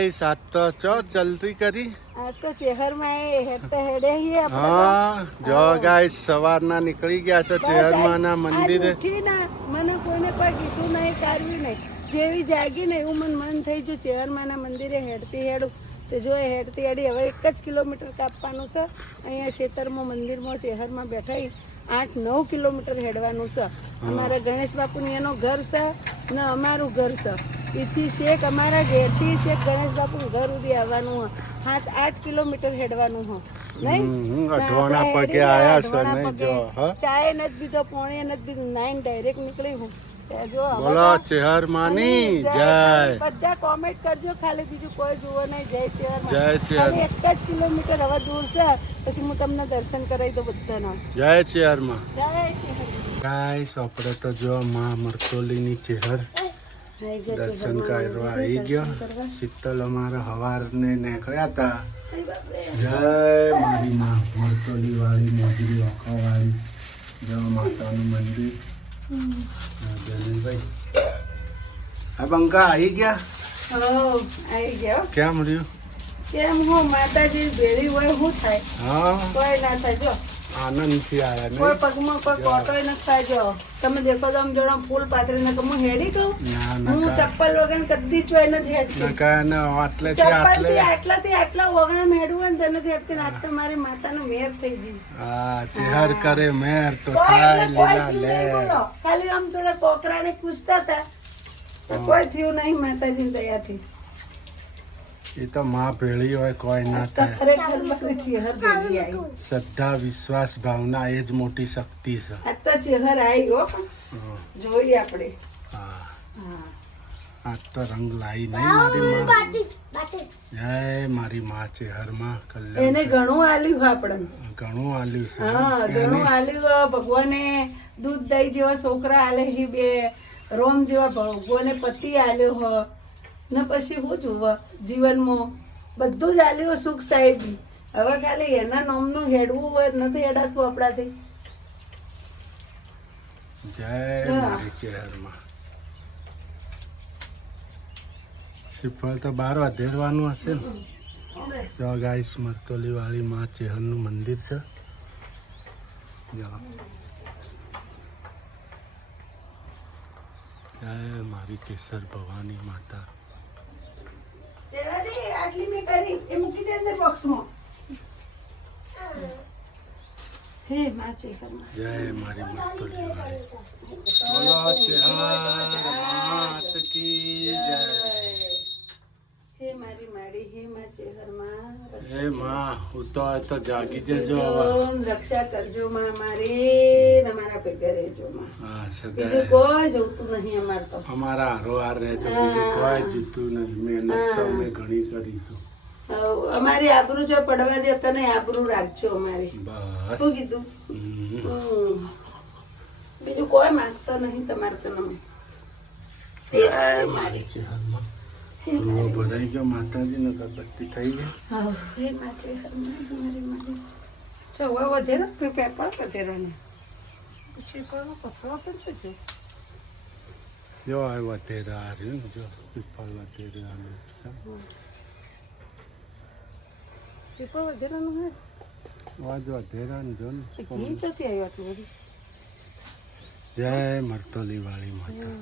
Guys आज तो चो जल्दी करी आज तो चेहर में आए हेडते हेडे ही આપણે हाँ जो गाइस सवारना निकली गया છે ચેહરમાના મંદિરે ઉઠી ના મને કોઈને કોઈ કીધું નહીં કારવી નહીં જેવી જાગી ને એવું મન થઈ ગયું ચેહરમાના મંદિરે હેડતી હેડું તો જો એ હેડતી હેડી હવે 1 જ કિલોમીટર કાપવાનું છે અહીંયા ખેતરમાં મંદિરમાં ચેહરમાં બેઠા 8-9 કિલોમીટર હેડવાનું છે અમારા ગણેશ બાપુની એનો ઘર છે ને અમારું ઘર છે इथी शेख हमारा घेरती शेख गणेश बापू घर उदी आवવાનું હ 7-8 કિલોમીટર હેડવાનું હ નહીં અઢવાણા પગે આયા છે નહીં જો હ ચાય નત બીધો પોણે નત બીધો નાઈન ડાયરેક્ટ નીકળી હું જો બોલો ચેહરમાની જય બધા કોમેન્ટ કરજો ખાલી બીજું કોઈ જોવો નહીં જય ચેહરમાં જય ચેહર 1 જ કિલોમીટર હવે દૂર છે પછી હું તમને દર્શન કરાવી દઉં બધાના જય ચેહરમાં જય ચેહર ગાઈસ આપણે તો જો માં મરતોલીની ચેહર દર્શન કરવા આવી ગયો શીતલ અમારા હવારને નીકળ્યા હતા જય મારી માં મરતોલી વાળી મોજરી આખા વાળી જય માતાનું મંદિર ભાઈ હા બંકા આવી ગયા આવી ગયો કેમ રહ્યું કેમ હું માતાજી ભેળી હોય શું થાય હા કોઈ ના થાય જો આનંદથી આયા કોઈ નહીં પગમાં કોઈ કોટોય ન થાય જો તમે દેખો તો આમ જોડો ફૂલ પાથરીને કે હું હેડી કહું ના હું નકા ચપ્પલ વગર કદી ચોય નથી હેડતી નકા ને આટલેથી ચપ્પલ આટલે થી આટલા વગણા મેળવું હોય ને તે નથી હેડતી ને આજ તો મારી માતાનો મેર થઈ ગઈ હા ચેહર કરે મેર તો કોઈ થાય એટલે કોઈ લીલા થયું લે નહીં બોલો. ખાલી આમ થોડા કોકરાને પૂછતા હતા તો કોઈ થયું નહીં માતાજી દયાથી એ તો માં ભેળી હોય કોઈ ના તો થાય ખરેખર મારી ચેહર ભેગી આવી શ્રદ્ધા વિશ્વાસ ભાવના એ જ મોટી શક્તિ છે આજ તો ચેહર આવી હો હા. જોઈએ આપણે હા હા આજ તો રંગ લાવી નહીં મારી માં જય મારી માં ચેહરમાં કલ્યાણ એને ઘણું આલ્યું આપણને ઘણું આલ્યું છે હા ઘણું આલ્યું ભગવાને દૂધ દહીં જેવા છોકરા આલે હી બે રોમ જેવા ભગવાને પતિ આલ્યો હ ને પછી શું જોવા જીવનમાં બધું જ આલ્યું સુખ સાહેબી હવે ખાલી એના નામનું હેડવું હોય નથી હેડાતું આપણાથી જય મારી ચેહરમાં શ્રીફળ તો 12 વધેરવાનું હશે ને જો ગાઈસ મરતોલી વાળી માં ચેહરનું મંદિર છે જો જય મારી કેસર ભવાની માતા દેવાજી આટલી મેં કરી એ મૂકી દે અંદર બોક્સમાં હે માચે ઘરમાં જય મારી મરતોલી વાળી બોલો ચેહર માત કી જય હે મારી માડી હે માચે ઘરમાં હે માં હું તો જાગી જજો હવે રક્ષા કરજો માં મારી ને મારા ભેગા રહેજો માં હા બીજું સદાય કોઈ જોતું નહીં અમાર તો અમારા હારોહાર રહેજો બીજું કોઈ જીતું નહીં મહેનત તો અમે ઘણી કરીશું અમારી આબરૂ જો પડવા દે તને આબરૂ રાખજો અમારી બસ શું કીધું બીજું કોઈ માંગતો નહીં તમારે તને મારી ચેહરમાં રૂવો ભરાઈ ગયો માતાજી ને ગરબત્તી થઈ ગઈ હે માચે મારી મારી જો હવે વધેરો પેપર વધેરો ને પછી કોઈ પકડવા પડતો જો જો આ વધેરા આ રહ્યું ને જો પીપળ વધેરા સીપો વધેરાનું હે આજ વધેરા ને જો ને ઘી ક્યાંથી આવ્યું આટલું બધું જય મરતોલી વાળી માતા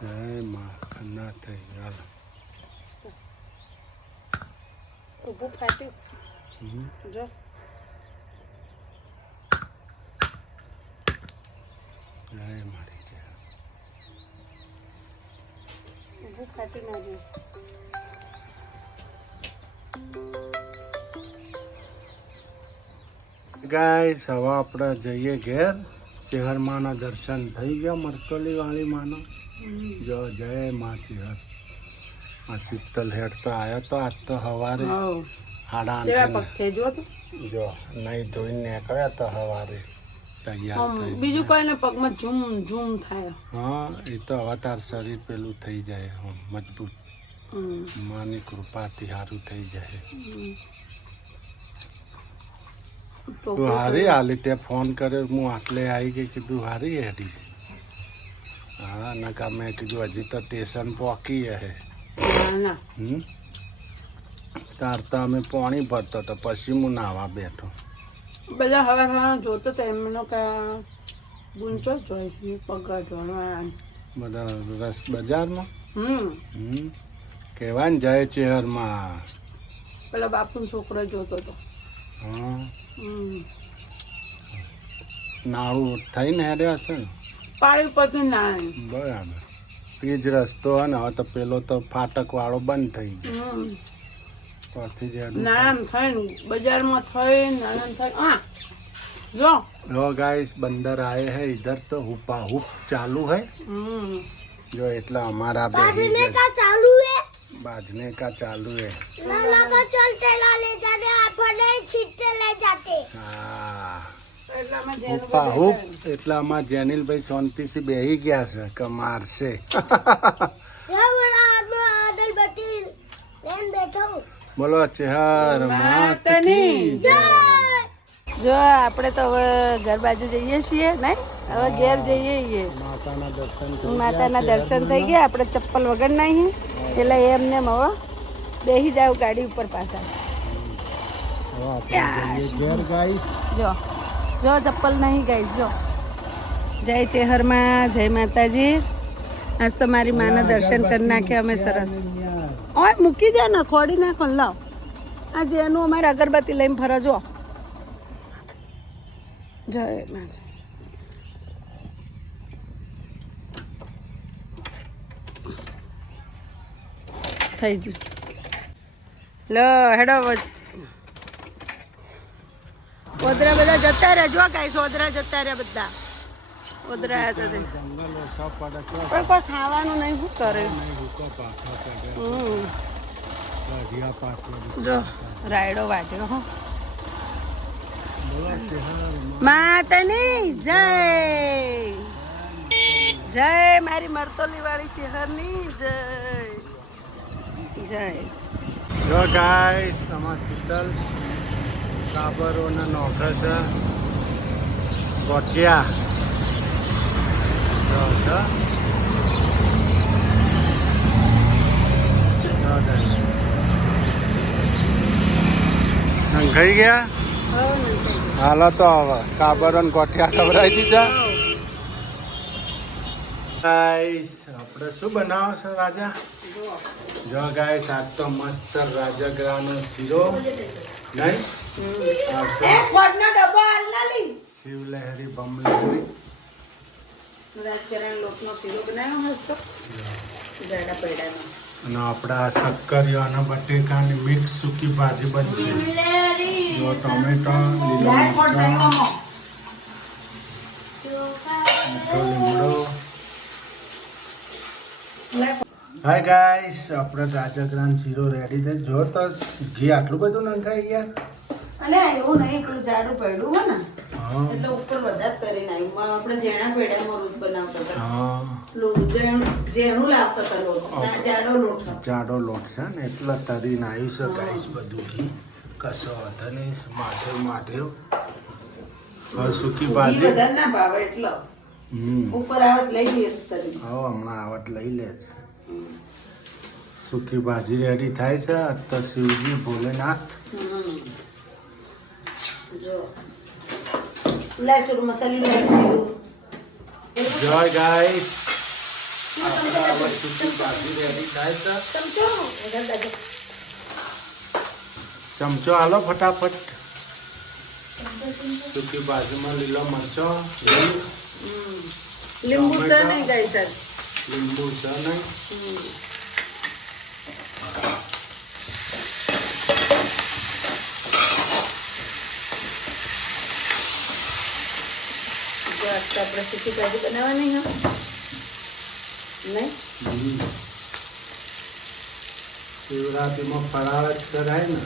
જય માં ખન્ના થઈ હાલ ઊભું ફાટ્યું જો જય મારી જય ઊભું ફાટી ના જો ગાઈસ હવે આપણે જઈએ ઘેર ચેહરમાના દર્શન થઈ ગયા મરતોલી વાળી માનો જો જય માં ચેહર આ શીતલ હેડ તો આવ્યો તો આજ તો સવારે સાડા જેવા આઠે પગ થઈ જો તો જો નહીં ધોઈને નીકળ્યા તો સવારે તૈયાર થઈ બીજું કોઈ ને પગમાં ઝૂમ ઝૂમ થાય હા એ તો હવે તાર શરીર પેલું થઈ જાય મજબૂત માની કૃપાથી સારું થઈ જાય તું હારી હાલી તે ફોન કર્યો હું આટલે આવી ગઈ કીધું હારી હેડી હા નકા મેં કીધું હજી તો સ્ટેશન પહોંચી હે ના તાર તો અમે પાણી ભરતો તો પછી હું નાવા બેઠો બધા હવે જોતો તો એમનો ગુંચો જોઈ પગા જોવા બધા રસ બજારમાં હમ કહેવાય ને જાય ચેહરમાં પેલા બાપુનો છોકરો જોતો હતો હા નાળું થઈને હેડે હશે ને પાણી પરથી ના બરાબર એ જ રસ્તો હે ને હવે તો પેલો તો ફાટક વાળો બંધ થઈ ગયો પછી જ નાણાં થઈને બજારમાં થઈ નાણાં થઈ હા જો गाइस बंदर आए हैं इधर तो हुपा हुप चालू है जो इतना हमारा बाजने का चालू है बाजने का चालू है चलते ले जाते आपने छीटते ले जाते हाँ हुपा हुप એટલા માં જેનિલભાઈ શાંતિથી બેહી ગયા છે કે મારશે બોલો ચેહર માતની જય જો આપણે તો હવે ઘર બાજુ જઈએ છીએ નહીં હવે ઘેર જઈએ માતાના દર્શન થઈ ગયા આપણે ચપ્પલ વગર નહીં એટલે એમને હવે બેસી જાવ ગાડી ઉપર પાછા જો જો ચપ્પલ નહીં ગાઈસ જો જય ચેહરમાં જય માતાજી આજ તો મારી માના દર્શન કરી નાખ્યા અમે સરસ ઓય મૂકી દે ને ખોડી નાખો લાવ આ જેનું અમારે અગરબત્તી લઈને ફરો જો જય માતા થઈ ગયું લો હેડો ઓદરા બધા જતા રહ્યા જો ગાઈસ ઓદરા જતા રહ્યા બધા ઓદરા હતા તે પણ કોઈ ખાવાનું નહીં શું કરે જો રાયડો વાટ્યો હો માતાની જય જય મારી મરતોલી વાળી ચેહરની જય જય જો ગાઈસ અમાર શીતલ કાબરોના નોખે છે ગોઠિયા નંખાઈ ગયા હાલો તો હવે કાબરો ને ગોઠિયા ખવડાવી દીધા ગાઈસ આપણે શું બનાવો છો રાજા જો ગાઈસ આજ તો મસ્ત રાજગરાનો શીરો નહીં શિવલહેરી બમલહેરી રાજગરાનો લોટનો શીરો બનાવ્યો મસ્ત જાડા પૈડાનો અને આપણા શક્કરીઓ અને બટેકાની મિક્સ સૂકી ભાજી બનશે જો ટોમેટો લીલો મીઠો લીમડો હાય ગાઈસ આપણે રાજગરાન શીરો રેડી છે જો તો ઘી આટલું બધું નંખાઈ ગયા અલે એવું નહીં પેલું જાડું પડ્યું હો ને એટલે ઉપર વધારે તરીને આવ્યું આપણે જેણા પેડામાં રોજ બનાવતા હતા જેનું લાવતા હતા લોટ જાડો લોટ છે ને એટલે તરીને આવ્યું છે ગાઈસ બધું ઘી કશો હતો નહીં માધેવ હવે સૂકી ભાજી વધારે ના ભાવે એટલે ઉપર આવત લઈ લઈએ તરી હવે હમણાં આવત લઈ લે સૂકી ભાજી રેડી થાય છે તો શિવજી ભોલેનાથ જો લસણ મસાલો જય ગાઈસ આપણા હવે સૂકી ભાજી રેડી થાય છે ચમચો હાલો ફટાફટ સૂકી ભાજીમાં લીલો મરચો લીંબુ છે નહીં ગાય સર લીંબુ છે નહીં આપણે સૂકી ભાજી બનાવવાની હા નહીં શિવરાત્રીમાં ફરાળ જ કરાય ને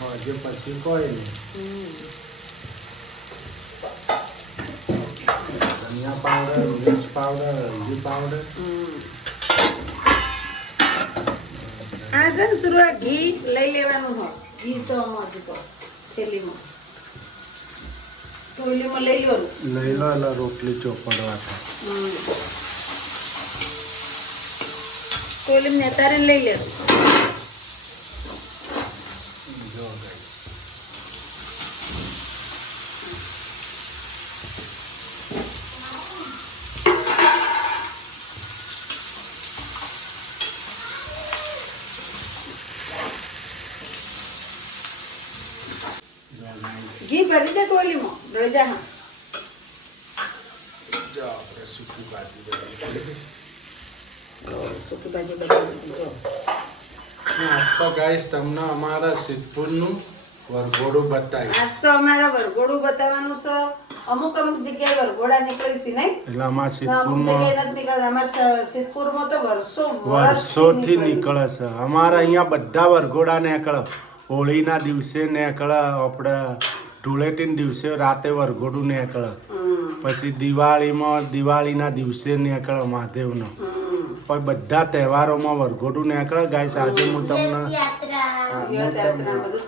આજે પછી કોઈ નહીં ધનિયા પાવડર મિર્ચ પાવડર હલ્દી પાવડર આ છે ને સુરવા ઘી લઈ લેવાનું હોય ઘી સો હજી તો થેલીમાં થેલીમાં લઈ લો લઈ લો એટલે રોટલી ચોપડવા થાય. થેલીમાં નેતારે લઈ લે. જો guys. ઘી ભરી દે ટોલીમાં રોજા. હા જો આપણે સૂકી ભાજી બનાવી. સૂકી ભાજી બનાવી જો. આજ તો ગાઈસ તમને અમારા સિદ્ધપુરનું વરઘોડું બતાવ્યું. આજ તો અમારા વરઘોડું બતાવવાનું છે. અમુક જગ્યાએ વરઘોડા નીકળી છે નહીં, એટલે અમારા અમુક સિદ્ધપુરમાં જગ્યાએ નથી નીકળતા. અમારા સિદ્ધપુરમાં તો વર્ષોથી નીકળે છે. અમારા અહીંયા બધા વરઘોડા નીકળે. હોળીના દિવસે નીકળે, આપણે ધૂળેટીના દિવસે રાતે વરઘોડું નીકળે, પછી દિવાળીના દિવસે નીકળે મહાદેવનો. પછી બધા તહેવારોમાં વરઘોડું નીકળે. ગાઈસ આજે હું તમને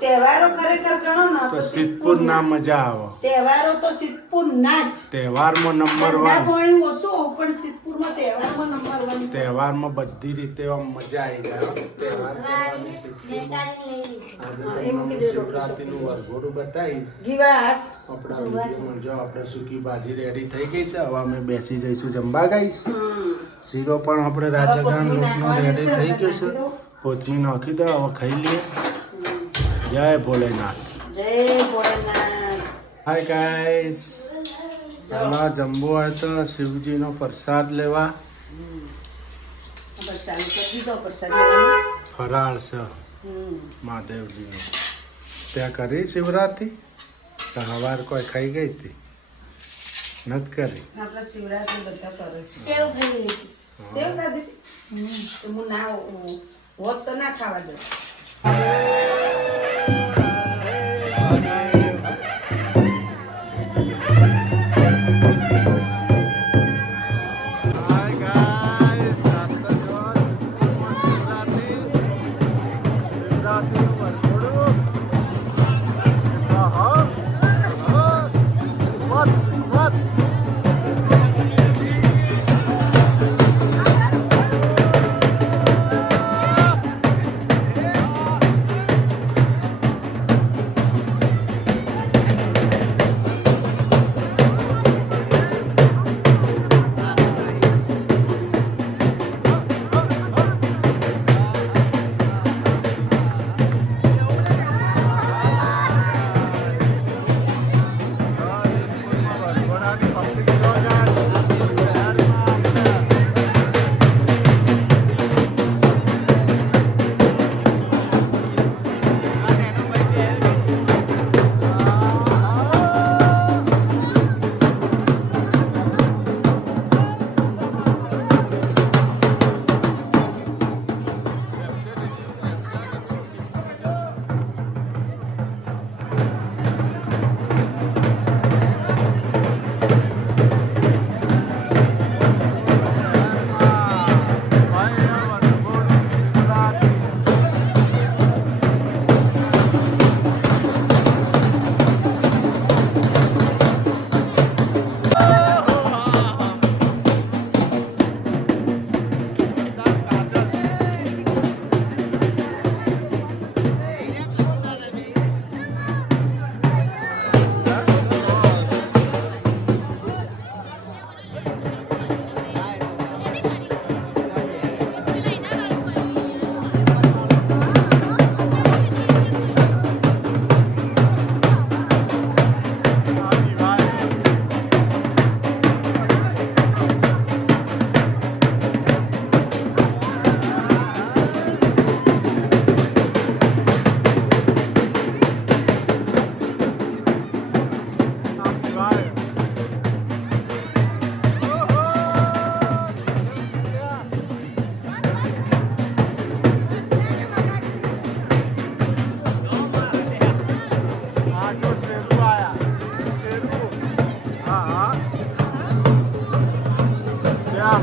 તહેવારો ખરેખર ગણો ને તો સિદ્ધપુર ના મજા આવે. તહેવારો તો સિદ્ધપુર ના જ. તહેવારમાં નંબર 1. પાણી ઓછું પણ સિદ્ધપુરમાં તહેવારમાં નંબર 1 છે. તહેવારમાં બધી રીતે આમ મજા આવી જાય. તહેવાર કરવાની સિદ્ધપુરમાં. આજે તમને શિવરાત્રીનું વરઘોડું બતાવીશ. આપણા વિડીયોમાં જો આપણે સૂકી ભાજી રેડી થઈ ગઈ છે. હવે અમે બેસી જઈશું જમવા. ગાઈસ શીરો પણ આપણે રાજગરાન લોટનો રેડી થઈ ગયો છે. કોથમીર નાખી દો, હવે ખાઈ લઈએ. જય ભોલેનાથ. જય ભોલેનાથ. હાય ગાઈસ, પહેલા જમવું હોય તો શિવજીનો પ્રસાદ લેવા. ચાલુ કરી દીધો પ્રસાદ લેવાનો. ફરાળ છે મહાદેવજીનો. ત્યાં કરી શિવરાત્રી તો સવાર કોઈ ખાઈ ગઈ હતી? નથી કરી. આપણે શિવરાત્રી બધા કરે. સેવ ખાઈ લીધી. સેવ ખાધી તો હું ના હોત તો ના ખાવા દઉં.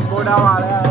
ઘોડા વાળા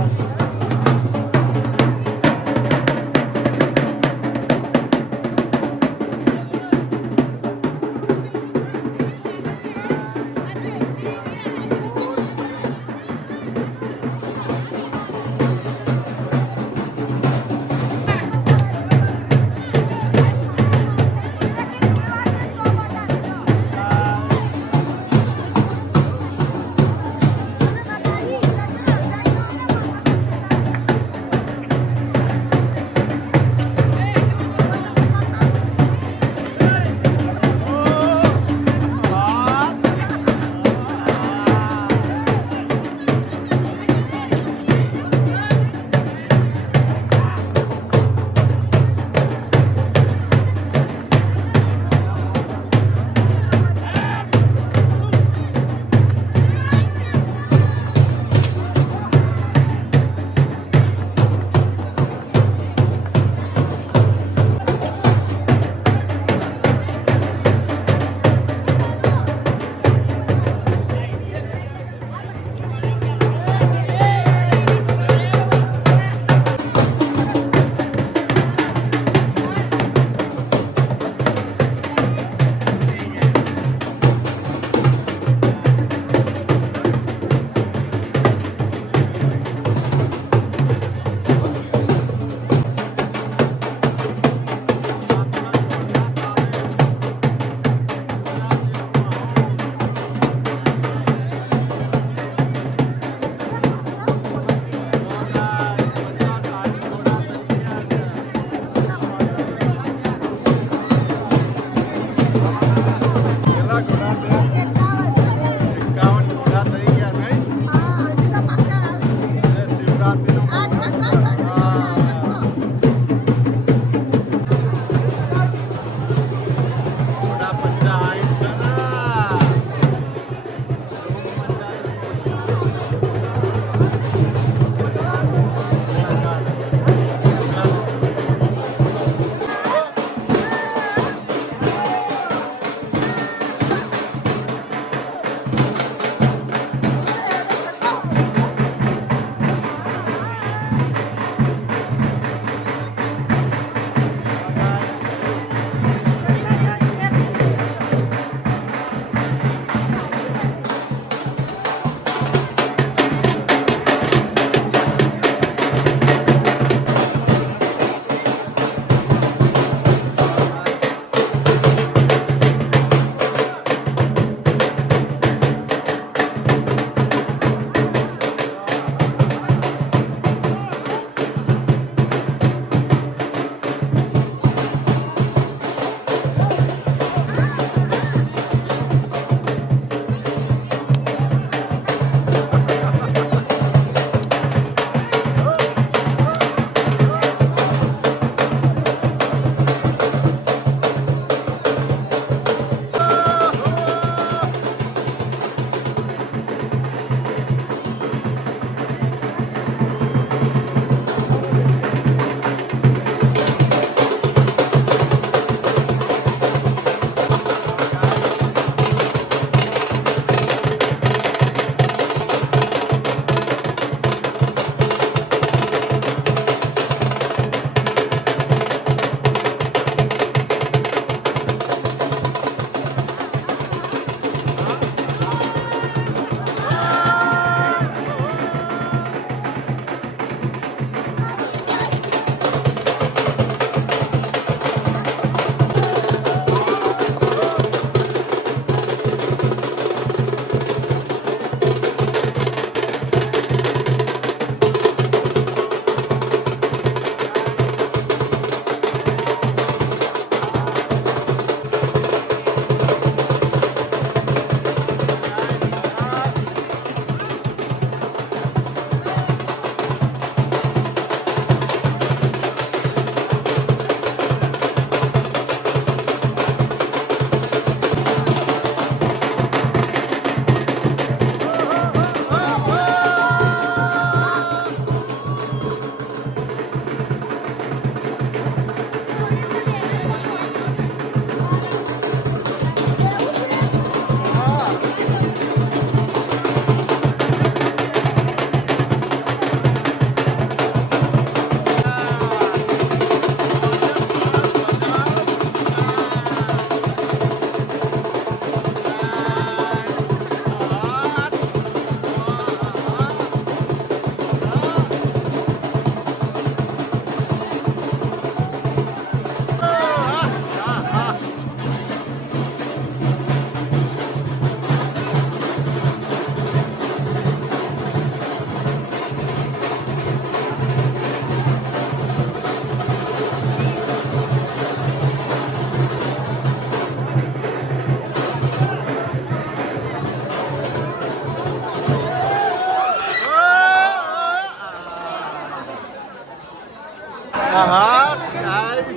હા નાઈસ.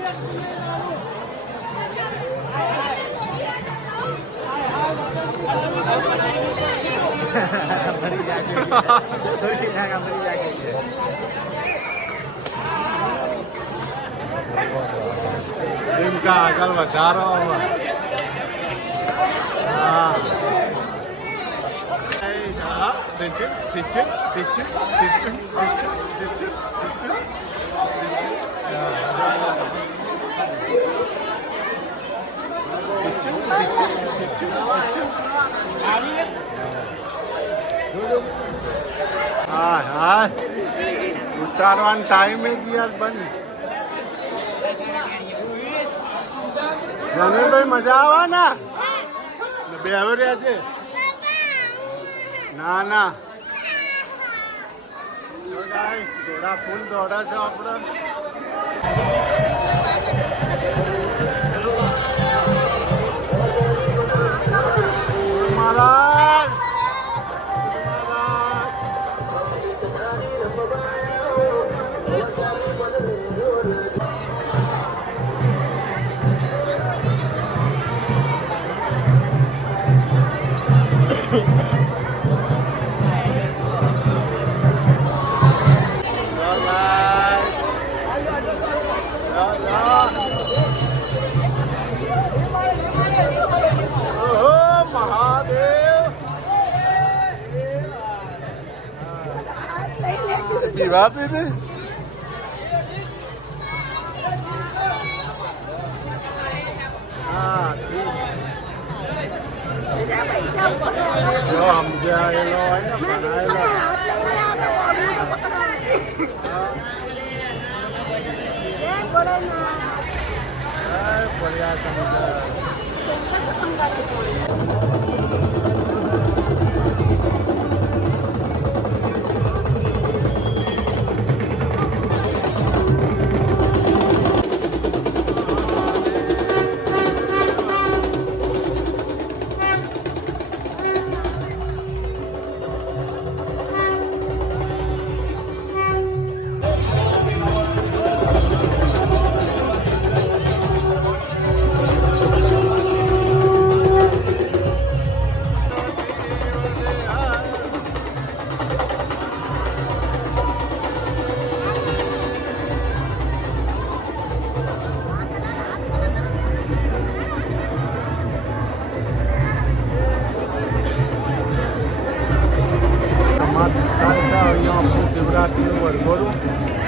ઇનકા આગળ વધારો. હા teacher, teacher, teacher, teacher, teacher, teacher, teacher. હા હા ઉતારવાનો ટાઈમ યાર બંધ. જમીનભાઈ મજા આવે ને બે હવે રહ્યા છે. ના ના થોડા ફૂલ દોડા છે આપણે. મહારાજ વાત ને હા સમજાયેલો હોય ને પડ્યા સમજા. શિવરાત્રિનું વરઘોડું